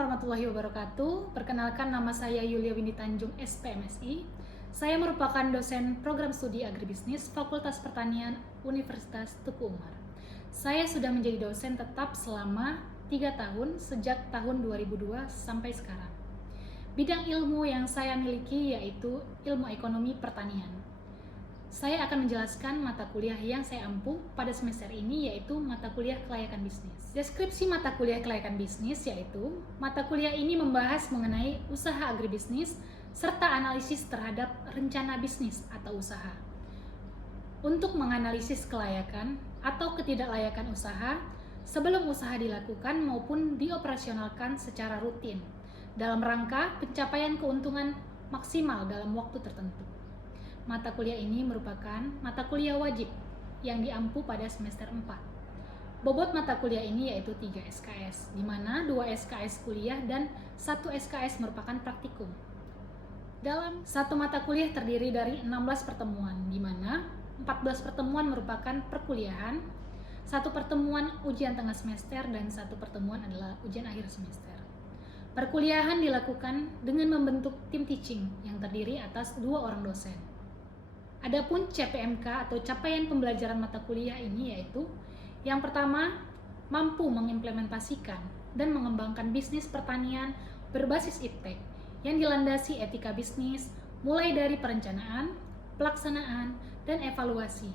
warahmatullahi wabarakatuh. Perkenalkan, nama saya Yulia Windy Tanjung, SPMSI. Saya merupakan dosen program studi agribisnis Fakultas Pertanian Universitas Teguh Umar. Saya sudah menjadi dosen tetap selama 3 tahun sejak tahun 2002 sampai sekarang. Bidang ilmu yang saya miliki yaitu ilmu ekonomi pertanian. Saya akan menjelaskan mata kuliah yang saya ampu pada semester ini, yaitu mata kuliah kelayakan bisnis. Deskripsi mata kuliah kelayakan bisnis yaitu mata kuliah ini membahas mengenai usaha agribisnis serta analisis terhadap rencana bisnis atau usaha. Untuk menganalisis kelayakan atau ketidaklayakan usaha sebelum usaha dilakukan maupun dioperasionalkan secara rutin dalam rangka pencapaian keuntungan maksimal dalam waktu tertentu. Mata kuliah ini merupakan mata kuliah wajib yang diampu pada semester 4. Bobot mata kuliah ini yaitu 3 SKS, di mana 2 SKS kuliah dan 1 SKS merupakan praktikum. Dalam satu mata kuliah terdiri dari 16 pertemuan, di mana 14 pertemuan merupakan perkuliahan, 1 pertemuan ujian tengah semester, dan 1 pertemuan adalah ujian akhir semester. Perkuliahan dilakukan dengan membentuk tim teaching yang terdiri atas 2 orang dosen. Adapun CPMK atau capaian pembelajaran mata kuliah ini yaitu yang pertama, mampu mengimplementasikan dan mengembangkan bisnis pertanian berbasis iptek yang dilandasi etika bisnis mulai dari perencanaan, pelaksanaan, dan evaluasi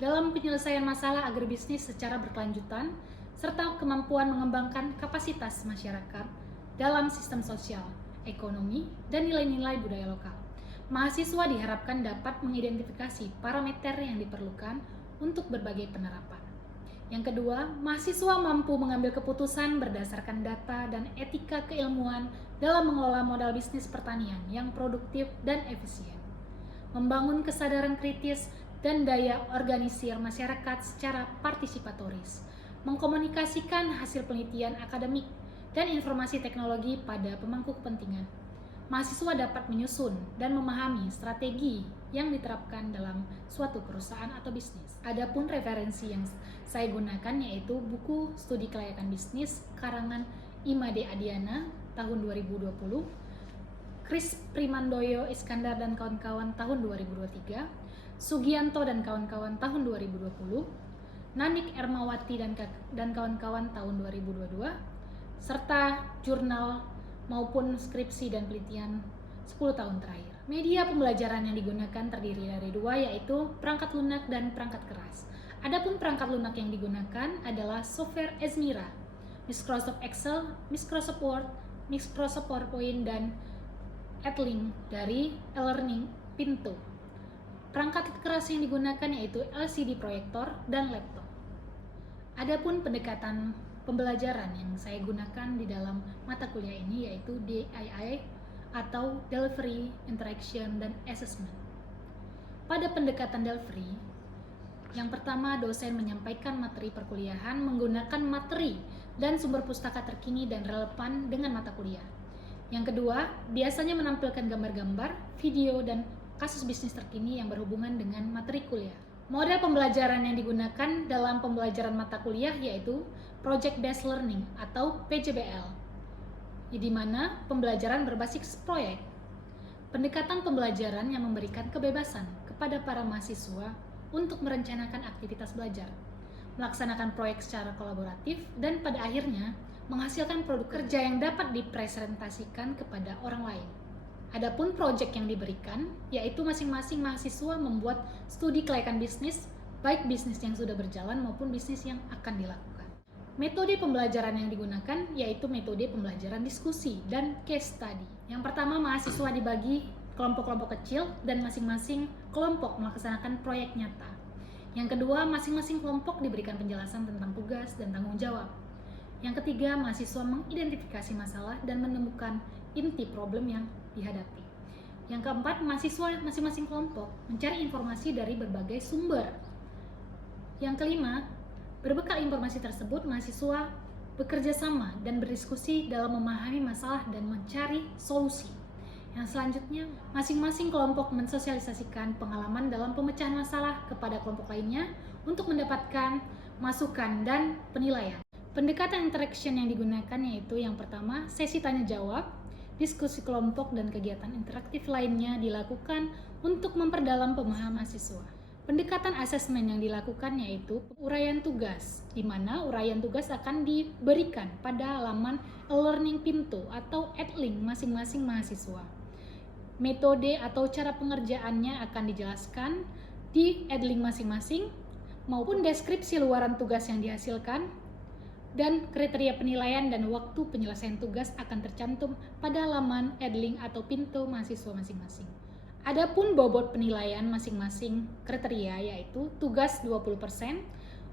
dalam penyelesaian masalah agribisnis secara berkelanjutan serta kemampuan mengembangkan kapasitas masyarakat dalam sistem sosial, ekonomi, dan nilai-nilai budaya lokal. Mahasiswa diharapkan dapat mengidentifikasi parameter yang diperlukan untuk berbagai penerapan. Yang kedua, mahasiswa mampu mengambil keputusan berdasarkan data dan etika keilmuan dalam mengelola modal bisnis pertanian yang produktif dan efisien. Membangun kesadaran kritis dan daya organisir masyarakat secara partisipatoris. Mengkomunikasikan hasil penelitian akademik dan informasi teknologi pada pemangku kepentingan. Mahasiswa dapat menyusun dan memahami strategi yang diterapkan dalam suatu perusahaan atau bisnis. Adapun referensi yang saya gunakan yaitu buku Studi Kelayakan Bisnis karangan Imade Adiana tahun 2020, Kris Primandoyo Iskandar dan kawan-kawan tahun 2023, Sugianto dan kawan-kawan tahun 2020, Nanik Ermawati dan kawan-kawan tahun 2022, serta jurnal maupun skripsi dan penelitian 10 tahun terakhir. Media pembelajaran yang digunakan terdiri dari 2 yaitu perangkat lunak dan perangkat keras. Adapun perangkat lunak yang digunakan adalah software Ezmira, Microsoft Excel, Microsoft Word, Microsoft PowerPoint, dan Edlink dari e-learning Pinto. Perangkat keras yang digunakan yaitu LCD proyektor dan laptop. Adapun pendekatan pembelajaran yang saya gunakan di dalam mata kuliah ini yaitu DII atau Delivery, Interaction, dan Assessment. Pada pendekatan delivery, yang pertama dosen menyampaikan materi perkuliahan menggunakan materi dan sumber pustaka terkini dan relevan dengan mata kuliah. Yang kedua, biasanya menampilkan gambar-gambar, video, dan kasus bisnis terkini yang berhubungan dengan materi kuliah. Model pembelajaran yang digunakan dalam pembelajaran mata kuliah yaitu Project Based Learning atau PJBL, di mana pembelajaran berbasis proyek. Pendekatan pembelajaran yang memberikan kebebasan kepada para mahasiswa untuk merencanakan aktivitas belajar, melaksanakan proyek secara kolaboratif, dan pada akhirnya menghasilkan produk kerja yang dapat dipresentasikan kepada orang lain. Adapun proyek yang diberikan, yaitu masing-masing mahasiswa membuat studi kelayakan bisnis, baik bisnis yang sudah berjalan maupun bisnis yang akan dilakukan. Metode pembelajaran yang digunakan yaitu metode pembelajaran diskusi dan case study. Yang pertama, mahasiswa dibagi kelompok-kelompok kecil dan masing-masing kelompok melaksanakan proyek nyata. Yang kedua, masing-masing kelompok diberikan penjelasan tentang tugas dan tanggung jawab. Yang ketiga, mahasiswa mengidentifikasi masalah dan menemukan inti problem yang dihadapi. Yang keempat, mahasiswa masing-masing kelompok mencari informasi dari berbagai sumber. Yang kelima, berbekal informasi tersebut, mahasiswa bekerja sama dan berdiskusi dalam memahami masalah dan mencari solusi. Yang selanjutnya, masing-masing kelompok mensosialisasikan pengalaman dalam pemecahan masalah kepada kelompok lainnya untuk mendapatkan masukan dan penilaian. Pendekatan interaction yang digunakan yaitu yang pertama, sesi tanya jawab, diskusi kelompok dan kegiatan interaktif lainnya dilakukan untuk memperdalam pemahaman mahasiswa. Pendekatan asesmen yang dilakukan yaitu uraian tugas, di mana uraian tugas akan diberikan pada halaman e-learning Pintu atau @link masing-masing mahasiswa. Metode atau cara pengerjaannya akan dijelaskan di @link masing-masing, maupun deskripsi luaran tugas yang dihasilkan, dan kriteria penilaian dan waktu penyelesaian tugas akan tercantum pada halaman @link atau Pintu mahasiswa masing-masing. Adapun bobot penilaian masing-masing kriteria yaitu tugas 20%,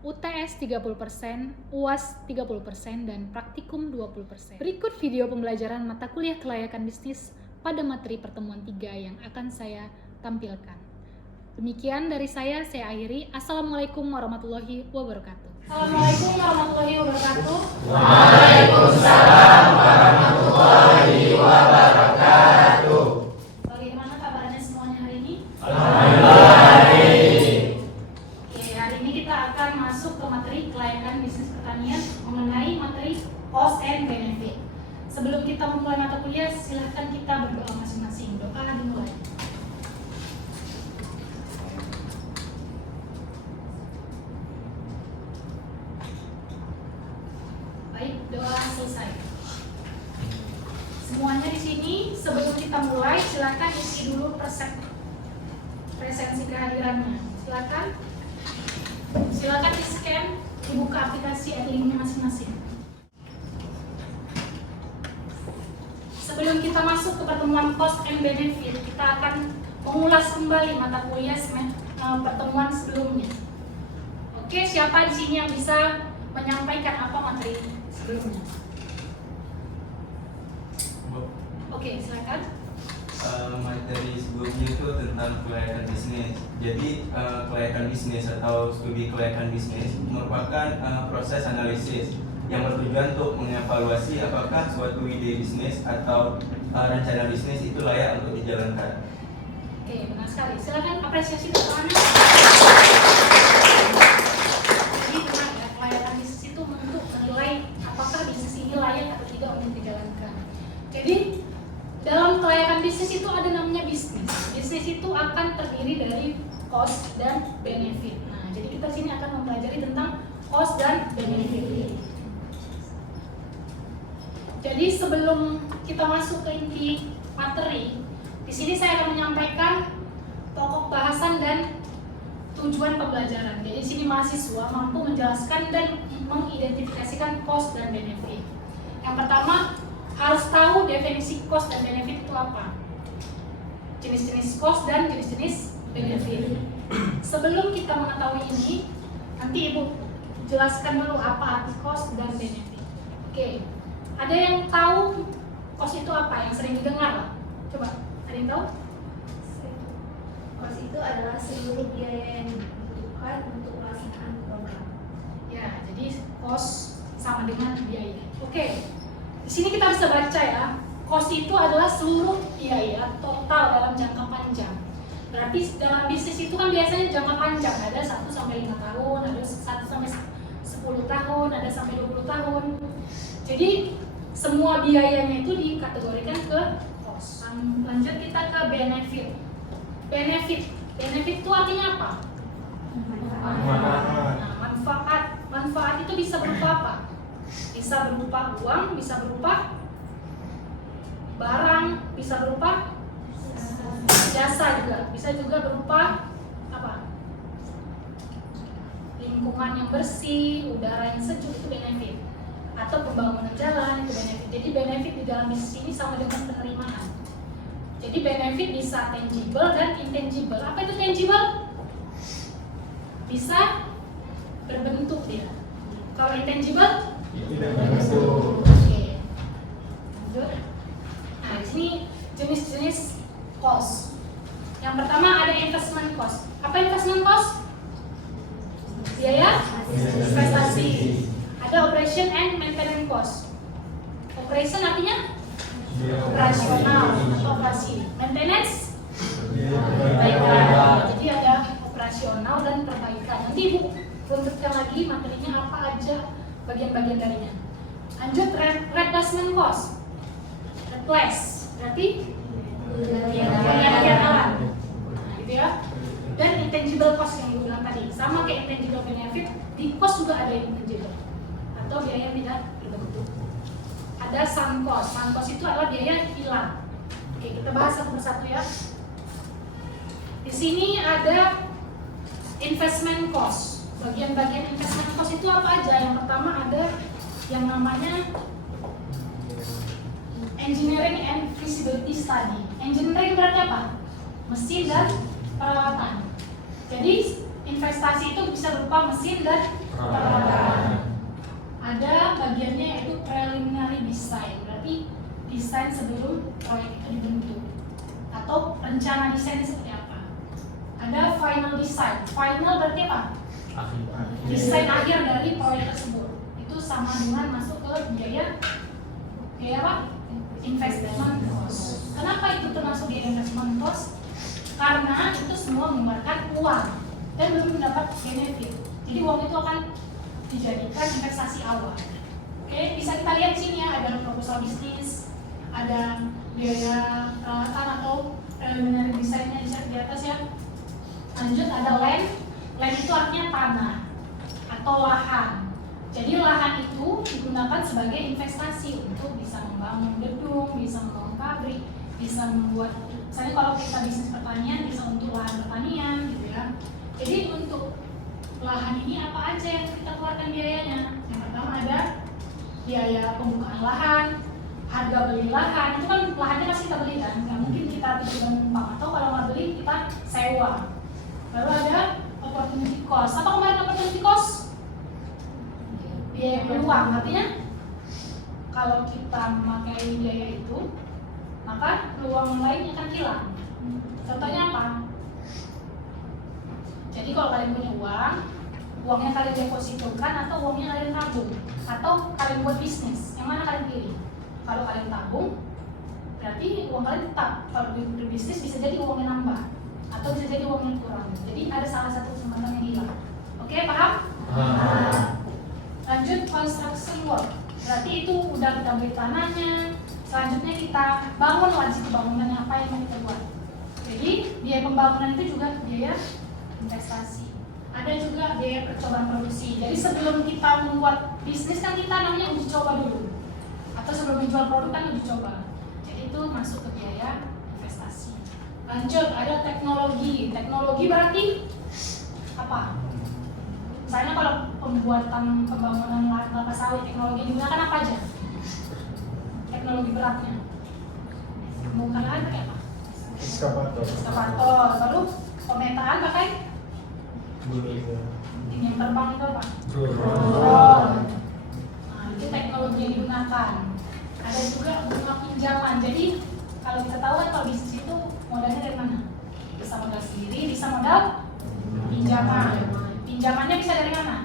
UTS 30%, UAS 30%, dan praktikum 20%. Berikut video pembelajaran mata kuliah kelayakan bisnis pada materi pertemuan 3 yang akan saya tampilkan. Demikian dari saya akhiri. Assalamualaikum warahmatullahi wabarakatuh. Assalamualaikum warahmatullahi wabarakatuh. Waalaikumsalam warahmatullahi wabarakatuh. Bagaimana kabarnya semuanya hari ini? Alhamdulillah. Oke, hari ini kita akan masuk ke materi kelayakan bisnis pertanian mengenai materi cost and benefit. Sebelum kita memulai mata kuliah, silahkan kita berdoa masing-masing. Doa dimulai. Baik, doa selesai. Semuanya di sini, sebelum kita mulai, silakan isi dulu presensi kehadirannya. Silakan di-scan, dibuka aplikasi @linknya masing-masing. Sebelum kita masuk ke pertemuan cost and benefit, kita akan mengulas kembali mata kuliah pertemuan sebelumnya. Oke, siapa di sini yang bisa menyampaikan apa materi sebelumnya? Oke, silakan. Materi sebelumnya itu tentang kelayakan bisnis. Jadi kelayakan bisnis atau studi kelayakan bisnis merupakan proses analisis yang bertujuan untuk mengevaluasi apakah suatu ide bisnis atau rencana bisnis itu layak untuk dijalankan. Oke, benar sekali. Silakan apresiasi untuk Anda. Jadi benar ya, kelayakan bisnis itu untuk menilai apakah bisnis ini layak atau tidak untuk dijalankan. Jadi dalam kelayakan bisnis itu ada namanya bisnis. Bisnis itu akan terdiri dari cost dan benefit. Nah, jadi kita sini akan mempelajari tentang cost dan benefit. Jadi sebelum kita masuk ke inti materi, di sini saya akan menyampaikan pokok bahasan dan tujuan pembelajaran. Jadi di sini mahasiswa mampu menjelaskan dan mengidentifikasikan cost dan benefit. Yang pertama, harus tahu definisi cost dan benefit itu apa. Jenis-jenis cost dan jenis-jenis benefit. Sebelum kita mengetahui ini, nanti Ibu jelaskan dulu apa arti cost dan benefit. Oke. Ada yang tahu cost itu apa? Yang sering didengar? Coba, ada yang tahu? Cost itu adalah seluruh biaya yang dibutuhkan untuk pelaksanaan program. Ya, jadi cost sama dengan biaya. Oke. Di sini kita bisa baca ya, cost itu adalah seluruh biaya total dalam jangka panjang. Berarti dalam bisnis itu kan biasanya jangka panjang, ada 1 sampai 5 tahun, ada 1 sampai 10 tahun, ada sampai 20 tahun. Jadi semua biayanya itu dikategorikan ke cost. Lanjut kita ke benefit. Benefit itu artinya apa? Nah, manfaat itu bisa berupa apa? Bisa berupa uang, bisa berupa barang, bisa berupa jasa juga, bisa juga berupa apa? Lingkungan yang bersih, udara yang sejuk, itu benefit. Atau pembangunan jalan, itu benefit. Jadi benefit di dalam bisnis ini sama dengan penerimaan. Jadi benefit bisa tangible dan intangible. Apa itu tangible? Bisa berbentuk dia. Kalau intangible? Oke. Lanjut. Nah, di sini jenis-jenis cost. Yang pertama ada investment cost. Apa investment cost? Biaya investasi. Ada operation and maintenance cost. Operation artinya operasional atau operasi. Maintenance perbaikan. Jadi ada operasional dan perbaikan. Nanti Ibu runutkan lagi materinya apa aja bagian-bagian darinya. Lanjut, replacement cost. Replace berarti penggantian alat, nah, gitu ya. Dan intangible cost yang gue bilang tadi, sama kayak intangible benefit, di cost juga ada intangible atau biaya yang tidak berbentuk. Ada sunk cost. Sunk cost itu adalah biaya hilang. Oke, kita bahas satu persatu ya. Di sini ada investment cost. Bagian-bagian investment cost itu apa aja? Yang pertama ada yang namanya engineering and feasibility study. Engineering berarti apa? Mesin dan peralatan. Jadi investasi itu bisa berupa mesin dan peralatan. Ada bagiannya yaitu preliminary design, berarti desain sebelum proyek itu dibentuk, atau rencana desain seperti apa. Ada final design. Final berarti apa? Desain akhir dari proyek tersebut. Itu sama dengan masuk ke biaya apa? Investment cost. Kenapa itu termasuk di investment cost? Karena itu semua mengeluarkan uang dan belum mendapat benefit. Jadi uang itu akan dijadikan investasi awal. Oke, bisa kita lihat di sini ya, ada proposal bisnis, ada biaya peralatan atau preliminary desainnya di atas ya. Lanjut ada land. Land itu artinya tanah atau lahan. Jadi lahan itu digunakan sebagai investasi untuk bisa membangun gedung, bisa membangun pabrik, bisa membuat, misalnya kalau kita bisnis pertanian bisa untuk lahan pertanian gitu ya. Jadi untuk lahan ini apa aja yang kita keluarkan biayanya? Yang pertama ada biaya pembukaan lahan, harga beli lahan, itu kan lahannya pasti kita beli kan, nggak mungkin kita tiba-tiba numpang, atau kalau nggak beli kita sewa. Lalu ada opportunity cost. Apa kemarin opportunity cost? Biaya peluang, artinya kalau kita memakai biaya itu, maka peluang lainnya akan hilang. Contohnya apa? Jadi kalau kalian punya uang, uangnya kalian depositokan atau uangnya kalian tabung, atau kalian buat bisnis, yang mana kalian pilih? Kalau kalian tabung, berarti uang kalian tetap. Kalau berbisnis bisa jadi uangnya nambah, atau bisa jadi uangnya kurang. Jadi ada salah satu kesempatan yang hilang. Oke, paham? Lanjut construction work. Berarti itu udah kita beli tanahnya. Selanjutnya kita bangun lagi bangunannya apa yang mau kita buat. Jadi biaya pembangunan itu juga biaya investasi. Ada juga biaya percobaan produksi. Jadi sebelum kita membuat bisnis kan kita namanya uji coba dulu. Atau sebelum menjual produk kan uji coba. Jadi itu masuk ke biaya investasi. Lanjut ada teknologi. Teknologi berarti apa? Misalnya kalau pembuatan pembangunan lahan kelapa sawit, teknologi yang digunakan apa aja? Teknologi beratnya. Pembukaan lahan pakai apa? Ekskavator. Lalu pemetaan pakai? Yang terbang itu apa? Drone. Nah, itu teknologi yang digunakan. Ada juga bunga pinjaman. Jadi kalau kita tahu kan kalau bisnis itu modalnya dari mana? Bisa modal sendiri, bisa modal pinjaman. Pinjamannya bisa dari mana?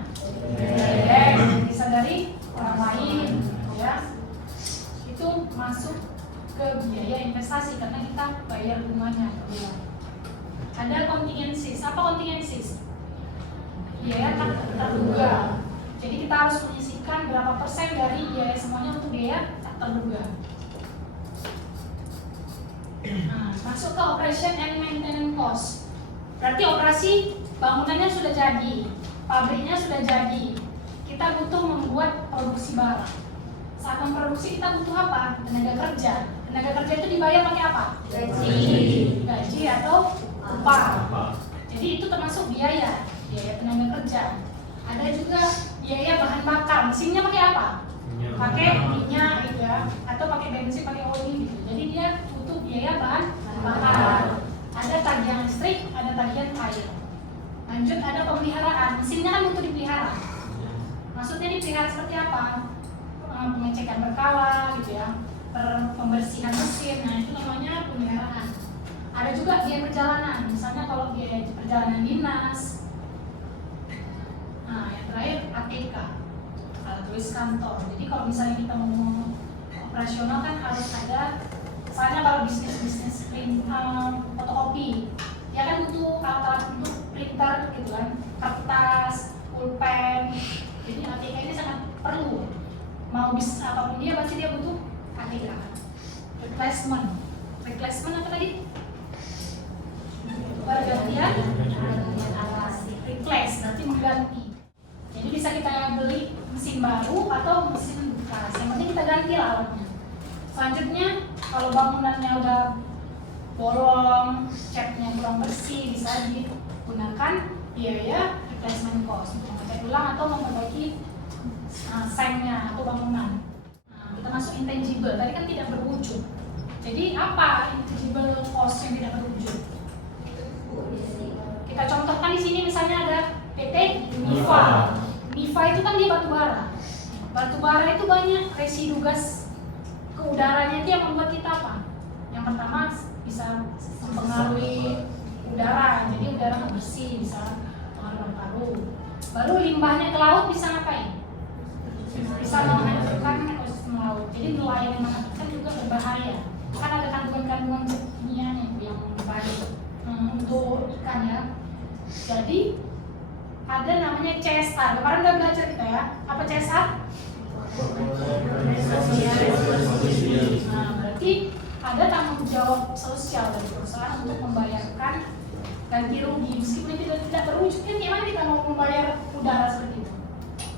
Dari bank, bisa dari orang lain, ya. Itu masuk ke biaya investasi karena kita bayar bunganya. Ada contingencies. Apa contingencies? Biaya tak terduga. Jadi kita harus menyisihkan berapa persen dari biaya semuanya untuk biaya tak terduga. Nah, masuk ke operation and maintenance cost. Berarti operasi bangunannya sudah jadi, pabriknya sudah jadi. Kita butuh membuat produksi barang. Saat memproduksi kita butuh apa? Tenaga kerja. Tenaga kerja itu dibayar pakai apa? Gaji atau upah. Jadi itu termasuk biaya tenaga kerja. Ada juga biaya bahan bakar. Mesinnya pakai apa? Pakai minyak gitu ya, atau pakai bensin, pakai oli gitu. Jadi dia butuh biaya bahan bakar. Ada tagihan listrik, ada tagihan air. Lanjut ada pemeliharaan. Mesinnya kan butuh dipelihara. Maksudnya dipelihara seperti apa? Pengecekan berkala gitu ya, pembersihan mesin. Nah itu namanya pemeliharaan. Ada juga biaya perjalanan. Misalnya kalau biaya perjalanan dinas. Nah yang terakhir ATK, alat tulis kantor. Jadi kalau misalnya kita mau operasional kan harus ada. Misalnya kalau bisnis fotokopi, ya kan butuh alat-alat untuk printer gitu kan, kertas, pulpen. Jadi ATK ini sangat perlu mau bisnis apapun dia pasti dia butuh KPK. Replacement apa tadi? Pergantian replace berarti mengganti. Jadi bisa kita beli mesin baru atau mesin bekas, yang penting kita ganti lah alatnya. Selanjutnya kalau bangunannya udah bolong, catnya kurang bersih, bisa digunakan biaya replacement cost untuk mengecat ulang atau memperbaiki sengnya atau bangunan. Kita masuk intangible, tadi kan tidak berwujud. Jadi apa intangible cost yang tidak berwujud? Kita contohkan di sini misalnya ada PT Niva. Niva itu kan dia batu bara. Batu bara itu banyak residu gas ke udaranya itu yang membuat kita apa? Yang pertama bisa mempengaruhi udara, jadi udara nggak bersih, bisa pengaruh paru. Baru limbahnya ke laut bisa ngapain? Bisa menghancurkan ekosistem laut. Jadi nelayan yang menangkapkan juga berbahaya. Kan ada kandungan-kandungan kimianya yang berbahaya untuk ikan ya. Jadi ada namanya CSR. Kemarin udah belajar kita ya. Apa CSR? Nah, berarti ada tanggung jawab sosial dari perusahaan untuk membayarkan ganti rugi meskipun itu tidak berwujud. Kan gimana kita mau membayar udara seperti itu?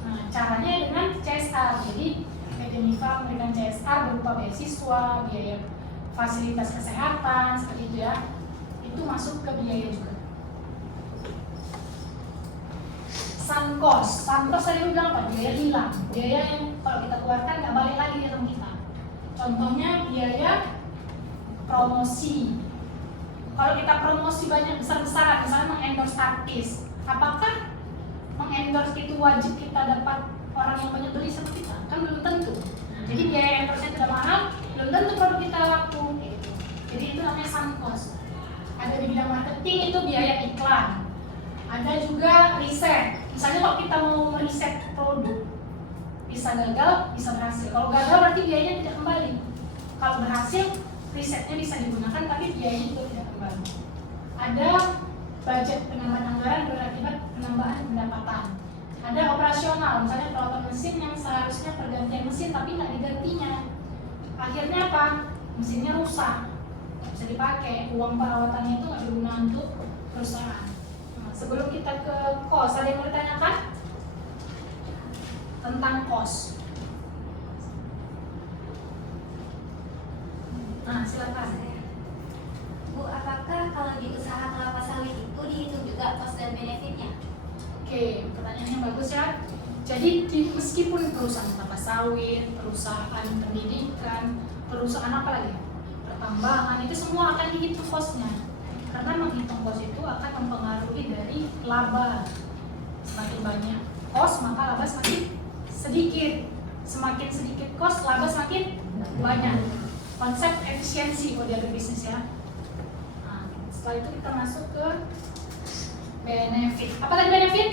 Nah, caranya dengan CSR. Jadi PT Niva memberikan CSR berupa beasiswa, biaya fasilitas kesehatan seperti itu ya. Itu masuk ke biaya juga. Sunk cost tadi bilang apa? Biaya hilang, biaya yang kalau kita keluarkan nggak balik lagi di dalam kita. Contohnya biaya promosi. Kalau kita promosi banyak besar-besaran, misalnya mengendorse artis, apakah mengendorse itu wajib kita dapat orang yang banyak beli sama kita? Kan belum tentu. Jadi biaya endorse-nya tidak mahal, belum tentu produk kita laku. Jadi itu namanya sunk cost. Ada di bidang marketing itu biaya iklan. Ada juga riset. Misalnya kalau kita mau meriset produk, bisa gagal, bisa berhasil. Kalau gagal berarti biayanya tidak kembali. Kalau berhasil, risetnya bisa digunakan tapi biayanya juga tidak kembali. Ada budget penambahan anggaran berakibat penambahan pendapatan. Ada operasional, misalnya perawatan mesin yang seharusnya pergantian mesin tapi nggak digantinya. Akhirnya apa? Mesinnya rusak, nggak bisa dipakai. Uang perawatannya itu nggak berguna untuk perusahaan. Sebelum kita ke cost, ada yang mau ditanyakan? Tentang cost. Nah, silakan. Bu, apakah kalau di usaha kelapa sawit itu dihitung juga cost dan benefitnya? Oke, pertanyaannya bagus ya. Jadi meskipun perusahaan kelapa sawit, perusahaan pendidikan, perusahaan apa lagi? Pertambangan, itu semua akan dihitung costnya. Karena menghitung cost itu akan mempengaruhi dari laba. Semakin banyak cost, maka laba semakin sedikit. Semakin sedikit cost, laba semakin banyak. Konsep efisiensi kalau di agribisnis ya. Nah, setelah itu kita masuk ke benefit. Apa tadi benefit?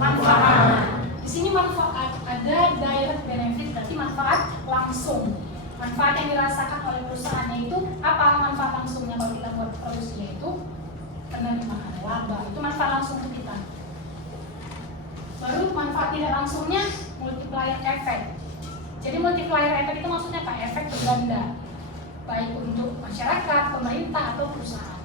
Manfaat. Di sini manfaat, ada direct benefit, berarti manfaat langsung. Manfaat yang dirasakan oleh perusahaannya itu apa? Manfaat langsungnya kalau kita buat produksinya itu penerimaan laba, itu manfaat langsung untuk kita. Baru manfaat tidak langsungnya multiplier effect. Jadi multiplier effect itu maksudnya apa? Efek berganda, baik untuk masyarakat, pemerintah atau perusahaan.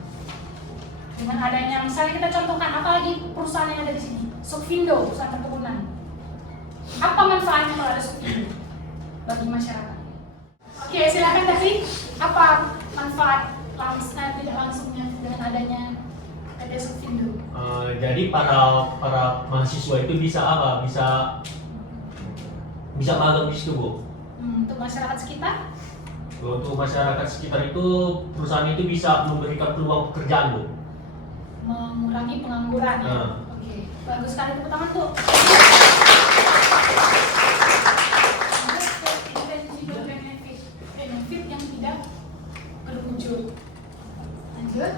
Dengan adanya, misalnya kita contohkan apa lagi perusahaan yang ada di sini? Sukfindo, perusahaan perkebunan. Apa manfaatnya kalau ada Sukfindo bagi masyarakat? Oke, silakan Davi. Apa manfaat tidak langsungnya dengan adanya ada Sukfindo? Jadi para mahasiswa itu bisa apa? Bisa magang di situ, Bu. Untuk masyarakat sekitar? Untuk masyarakat sekitar itu perusahaan itu bisa memberikan peluang pekerjaan, Bu. Mengurangi pengangguran ya. Oke, bagus sekali, tepuk tangan tuh. Benefit yang tidak berwujud. Lanjut.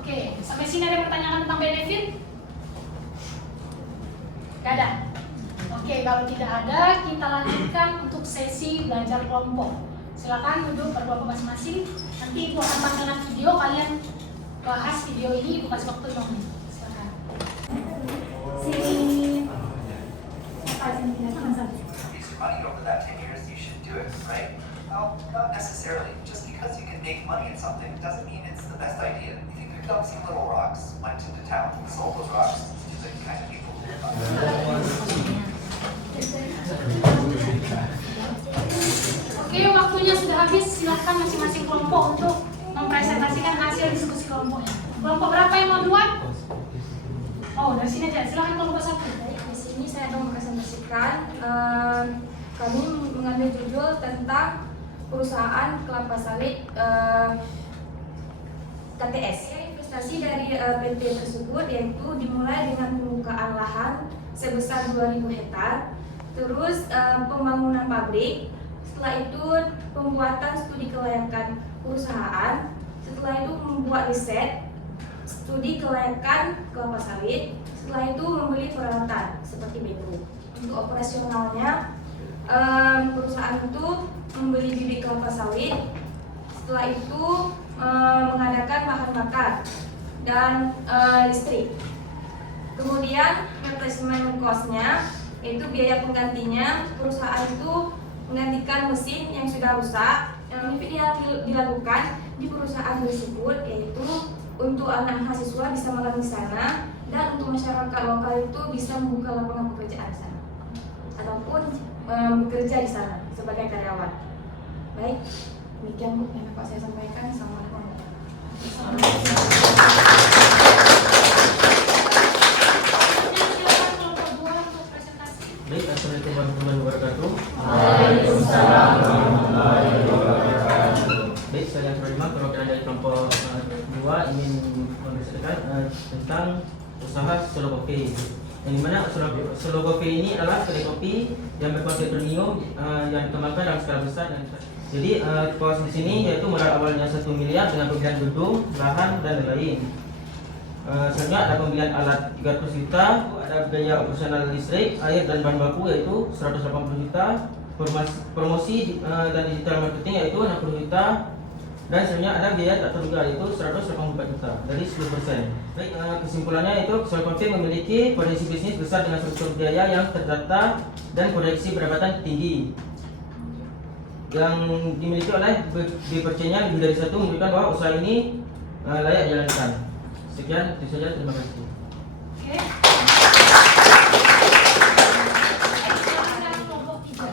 Oke, sampai sini ada pertanyaan tentang benefit? Gak ada? Oke, kalau tidak ada, kita lanjutkan untuk sesi belajar kelompok. Silakan duduk berkelompok masing-masing. Nanti Ibu akan panggilkan video, kalian bahas video ini, Ibu kasih waktu 5 menit. Silakan. Sini. Oke, waktunya sudah habis. Silahkan masing-masing kelompok untuk mempresentasikan hasil diskusi kelompoknya. Kelompok berapa yang mau duluan? Oh, dari sini aja. Silahkan kelompok 1. Di sini saya akan mempresentasikan kami mengambil judul tentang perusahaan kelapa sawit KTS. Investasi dari PT tersebut yaitu dimulai dengan pembukaan lahan sebesar 2.000 hektar, terus pembangunan pabrik, setelah itu pembuatan studi kelayakan perusahaan, setelah itu membuat riset, studi kelayakan kelapa sawit, setelah itu membeli peralatan seperti beton. Untuk operasionalnya, perusahaan itu membeli bibit kelapa sawit, setelah itu mengadakan bahan bakar dan listrik. Kemudian replacement cost-nya, yaitu biaya penggantinya, perusahaan itu menggantikan mesin yang sudah rusak. Benefit yang dilakukan di perusahaan tersebut yaitu untuk anak mahasiswa bisa magang di sana, dan untuk masyarakat lokal itu bisa membuka lapangan pekerjaan di sana ataupun bekerja di sana sebagai karyawan. Baik, demikian Bu yang dapat saya sampaikan. Assalamualaikum. Silakan kelompok 2 untuk presentasi. Baik, assalamualaikum warahmatullahi wabarakatuh. Waalaikumsalam warahmatullahi wabarakatuh. Baik, saya Prima, perwakilan dari kelompok 2 ingin mempresentasikan tentang usaha Solo Coffee. Yang dimana Solo Coffee ini adalah kedai kopi yang berkonsep premium yang dikembangkan dalam skala besar. Jadi pos di sini yaitu modal awalnya 1 miliar dengan pembelian gedung, lahan dan lain-lain. Selanjutnya ada pembelian alat 300 juta, ada biaya operasional listrik, air dan bahan baku yaitu 180 juta, promosi dan digital marketing yaitu 60 juta, dan selanjutnya ada biaya tak terduga yaitu 184 juta dari 10%. Baik, kesimpulannya itu Solo Coffee memiliki potensi bisnis besar dengan struktur biaya yang terdata dan proyeksi pendapatan tinggi yang dimiliki oleh BPC-nya lebih dari 1, menunjukkan bahwa usaha ini layak dijalankan. Sekian, itu saja. Terima kasih. Oke. Silakan kelompok 3.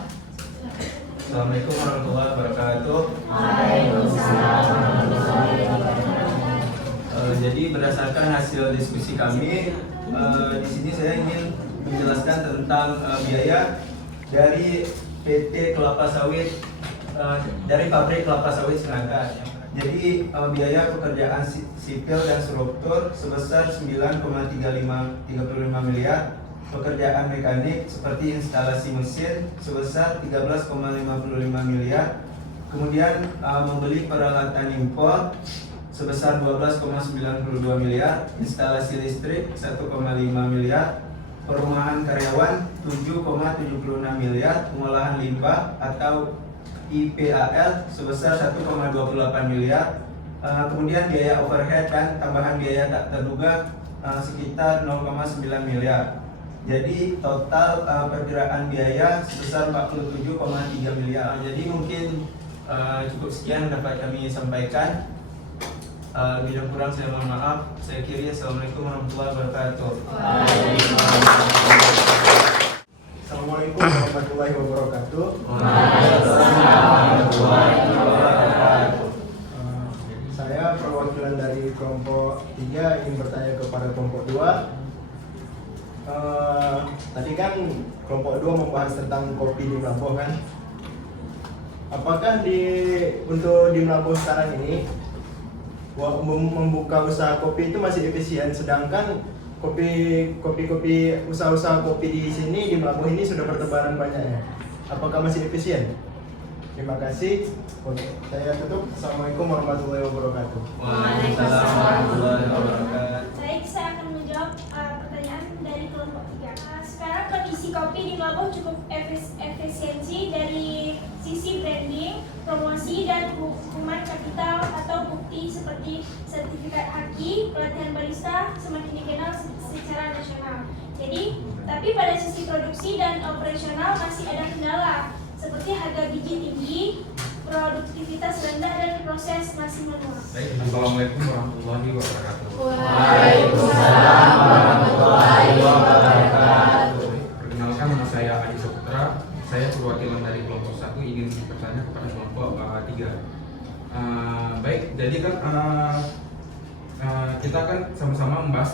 Assalamualaikum warahmatullahi wabarakatuh. Waalaikumsalam warahmatullahi wabarakatuh. Jadi berdasarkan hasil diskusi kami, di sini saya ingin menjelaskan tentang biaya dari PT Kelapa Sawit, dari pabrik kelapa sawit Selangkah. Jadi biaya pekerjaan sipil dan struktur sebesar 9,35 miliar, pekerjaan mekanik seperti instalasi mesin sebesar 13,55 miliar, kemudian membeli peralatan impor sebesar 12,92 miliar, instalasi listrik 1,5 miliar, perumahan karyawan 7,76 miliar, pengolahan limbah atau IPAL sebesar 1,28 miliar, kemudian biaya overhead dan tambahan biaya tak terduga sekitar 0,9 miliar. Jadi total perkiraan biaya sebesar 47,3 miliar. Jadi mungkin cukup sekian dapat kami sampaikan. Lebih dan kurang saya mohon maaf. Saya kiri. Assalamualaikum warahmatullahi wabarakatuh. Assalamualaikum warahmatullahi wabarakatuh. Saya perwakilan dari kelompok 3 ingin bertanya kepada kelompok 2. Tadi kan kelompok 2 membahas tentang kopi di Melabuh kan? Apakah untuk di Melabuh sekarang ini membuka usaha kopi itu masih efisien, sedangkan usaha-usaha kopi di sini di Melabuh ini sudah bertebaran banyaknya. Apakah masih efisien? Terima kasih. Saya tutup. Assalamualaikum warahmatullahi wabarakatuh. Waalaikumsalam warahmatullahi wabarakatuh. Baik, saya akan menjawab pertanyaan dari kelompok 3. Sekarang kondisi kopi di Melabuh cukup efisiensi dari sisi branding, promosi, dan hukuman kapital atau bukti seperti sertifikat haki, pelatihan barista semakin dikenal secara nasional. Jadi, tapi pada sisi produksi dan operasional masih ada kendala seperti harga biji tinggi, produktivitas rendah, dan proses masih manual. Baik, Assalamualaikum warahmatullahi wabarakatuh. Waalaikumsalam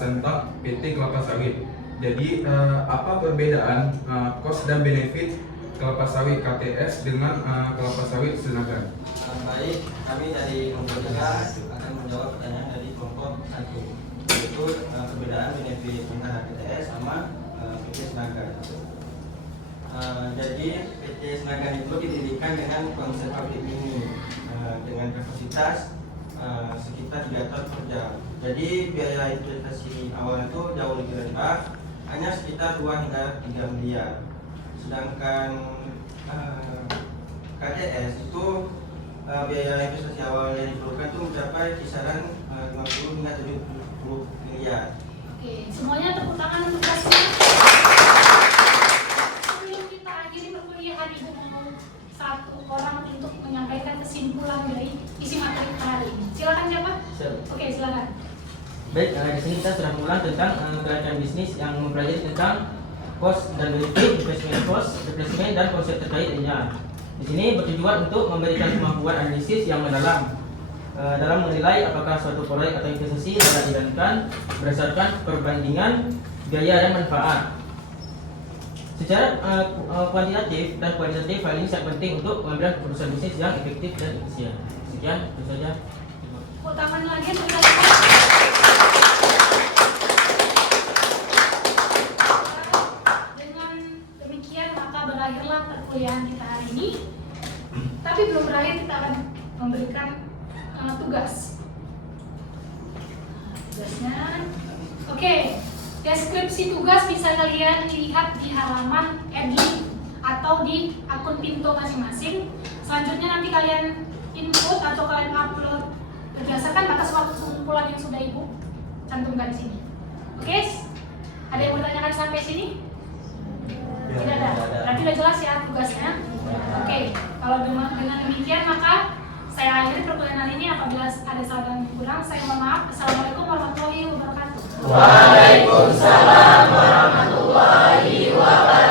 tentang PT kelapa sawit. Jadi apa perbedaan cost dan benefit kelapa sawit KTS dengan kelapa sawit Senagan? Baik, kami dari kelompok 3 akan menjawab pertanyaan dari kelompok 1, yaitu perbedaan benefit antara PTS sama PT Senagan. Jadi PT Senagan itu didirikan dengan konsep pabrik ini dengan kapasitas sekitar 3 ton per jam. Jadi biaya investasi awal itu jauh lebih rendah, hanya sekitar 2 hingga 3 miliar. Sedangkan KTS itu biaya investasi awal yang diperlukan itu mencapai kisaran 50 hingga 70 miliar. Oke, semuanya tepuk tangan untuk Kasih. Sebelum kita akhiri perkuliahan, Ibu mau satu orang untuk menyampaikan kesimpulan dari isi materi hari ini. Silakan siapa? Oke, silakan. Baik, di sini kita sudah mengulang tentang kelancaran bisnis yang mempelajari tentang cost dan benefit, investment cost, replacement, dan konsep terkaitnya. Di sini bertujuan untuk memberikan kemampuan analisis yang mendalam dalam menilai apakah suatu proyek atau investasi dapat dijalankan berdasarkan perbandingan biaya dan manfaat. Secara kuantitatif dan kualitatif, hal ini sangat penting untuk mengambil keputusan bisnis yang efektif dan efisien. Sekian, itu saja. Tepuk tangan lagi untuk Dengan demikian maka berakhirlah perkuliahan kita hari ini. Tapi belum berakhir, kita akan memberikan tugas. Tugasnya, oke. Deskripsi tugas bisa kalian lihat di halaman edit atau di akun Pinto masing-masing. Selanjutnya nanti kalian input atau kalian upload berdasarkan batas waktu kumpulan yang sudah Ibu cantumkan di sini. Oke? Ada yang bertanyakan sampai sini? Tidak ada. Berarti udah jelas ya tugasnya. Oke. Kalau dengan demikian maka saya akhiri perkuliahan hari ini. Apabila ada salah dan kurang, saya mohon maaf. Assalamualaikum warahmatullahi wabarakatuh. Waalaikumsalam warahmatullahi wabarakatuh.